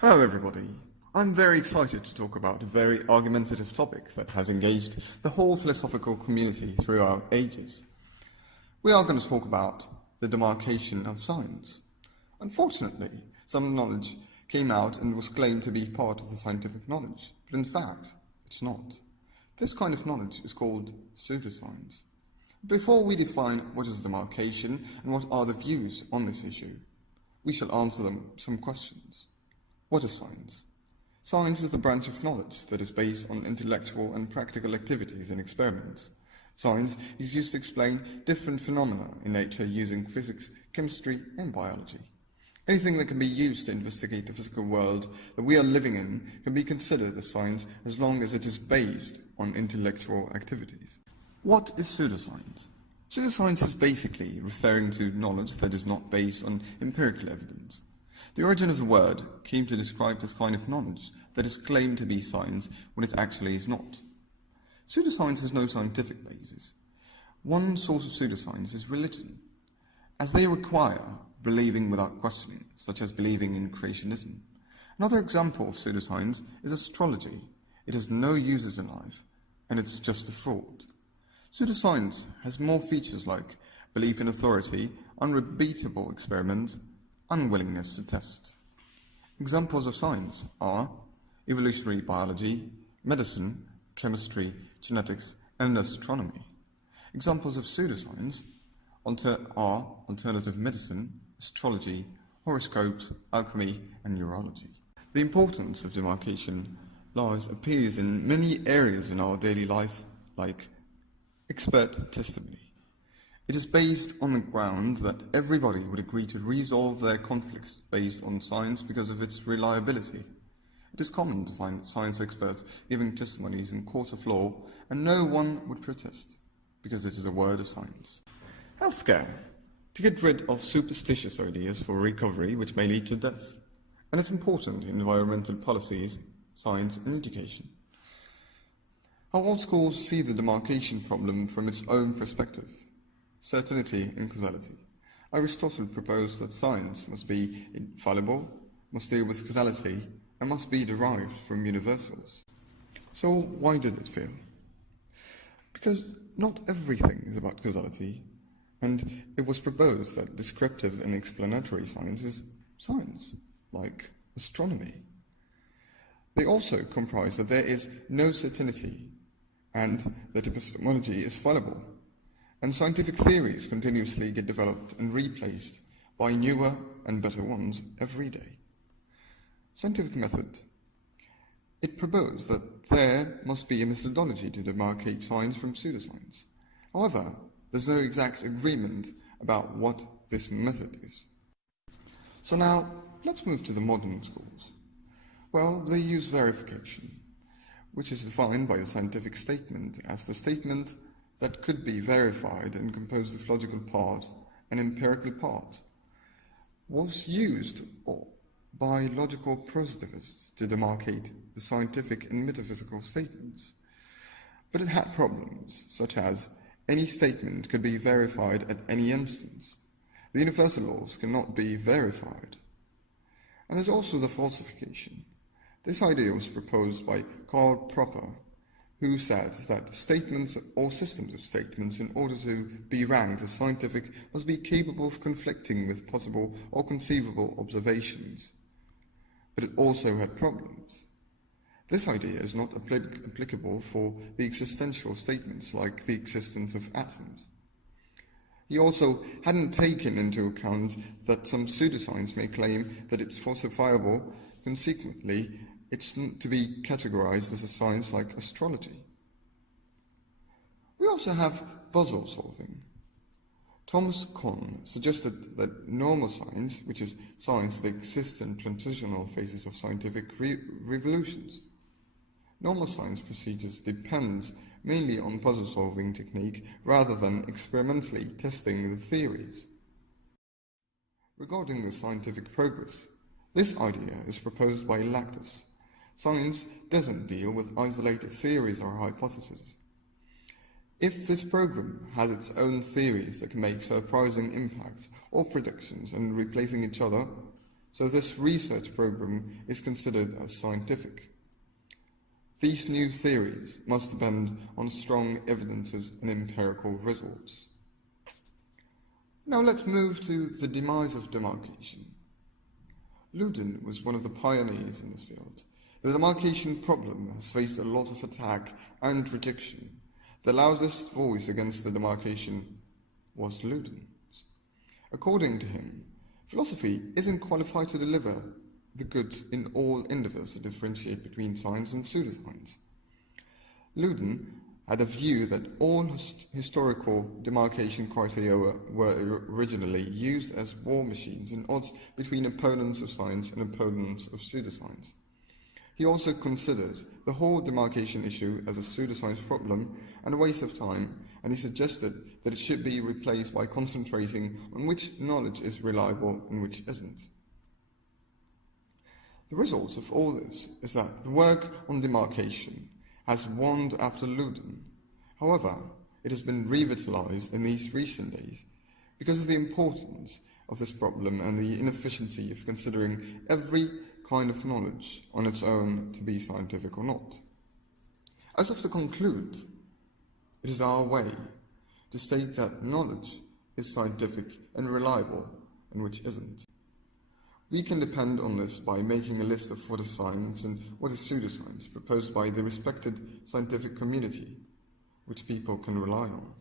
Hello everybody. I'm very excited to talk about a very argumentative topic that has engaged the whole philosophical community throughout ages. We are going to talk about the demarcation of science. Unfortunately, some knowledge came out and was claimed to be part of the scientific knowledge, but in fact, it's not. This kind of knowledge is called pseudoscience. Before we define what is demarcation and what are the views on this issue, we shall answer some questions. What is science? Science is the branch of knowledge that is based on intellectual and practical activities and experiments. Science is used to explain different phenomena in nature using physics, chemistry, and biology. Anything that can be used to investigate the physical world that we are living in can be considered as science as long as it is based on intellectual activities. What is pseudoscience? Pseudoscience is basically referring to knowledge that is not based on empirical evidence. The origin of the word came to describe this kind of knowledge that is claimed to be science when it actually is not. Pseudoscience has no scientific basis. One source of pseudoscience is religion, as they require believing without questioning, such as believing in creationism. Another example of pseudoscience is astrology. It has no uses in life, and it's just a fraud. Pseudoscience has more features like belief in authority, unrepeatable experiments, unwillingness to test. Examples of science are evolutionary biology, medicine, chemistry, genetics, and astronomy. Examples of pseudoscience are alternative medicine, astrology, horoscopes, alchemy, and neurology. The importance of demarcation appears in many areas in our daily life, like expert testimony. It is based on the ground that everybody would agree to resolve their conflicts based on science because of its reliability. It is common to find science experts giving testimonies in court of law, and no one would protest, because it is a word of science. Healthcare. To get rid of superstitious ideas for recovery which may lead to death. And it's important in environmental policies, science and education. How all schools see the demarcation problem from its own perspective. Certainty and causality. Aristotle proposed that science must be infallible, must deal with causality, and must be derived from universals. So why did it fail? Because not everything is about causality, and it was proposed that descriptive and explanatory science is science, like astronomy. They also comprise that there is no certainty, and that epistemology is fallible. And scientific theories continuously get developed and replaced by newer and better ones every day. Scientific method. It proposed that there must be a methodology to demarcate science from pseudoscience. However, there's no exact agreement about what this method is. So now, let's move to the modern schools. Well, they use verification, which is defined by the scientific statement as the statement that could be verified and composed of logical part and empirical part, was used by logical positivists to demarcate the scientific and metaphysical statements. But it had problems, such as any statement could be verified at any instance. The universal laws cannot be verified. And there's also the falsification. This idea was proposed by Karl Popper, who said that statements or systems of statements, in order to be ranked as scientific, must be capable of conflicting with possible or conceivable observations. But it also had problems. This idea is not applicable for the existential statements like the existence of atoms. He also hadn't taken into account that some pseudoscience may claim that it's falsifiable. Consequently, it's to be categorized as a science like astrology. We also have puzzle solving. Thomas Kuhn suggested that normal science, which is science that exists in transitional phases of scientific revolutions. Normal science procedures depend mainly on puzzle solving technique rather than experimentally testing the theories. Regarding the scientific progress, this idea is proposed by Lactus. Science doesn't deal with isolated theories or hypotheses. If this program has its own theories that can make surprising impacts or predictions and replacing each other, so this research program is considered as scientific. These new theories must depend on strong evidences and empirical results. Now let's move to the demise of demarcation. Luden was one of the pioneers in this field. The demarcation problem has faced a lot of attack and rejection. The loudest voice against the demarcation was Luden's. According to him, philosophy isn't qualified to deliver the good in all endeavours to differentiate between science and pseudoscience. Luden had a view that all historical demarcation criteria were originally used as war machines in odds between opponents of science and opponents of pseudoscience. He also considered the whole demarcation issue as a pseudoscience problem and a waste of time, and he suggested that it should be replaced by concentrating on which knowledge is reliable and which isn't. The results of all this is that the work on demarcation has waned after Luden. However, it has been revitalized in these recent days because of the importance of this problem and the inefficiency of considering every kind of knowledge on its own to be scientific or not. As if to conclude, it is our way to state that knowledge is scientific and reliable and which isn't. We can depend on this by making a list of what is science and what is pseudoscience proposed by the respected scientific community, which people can rely on.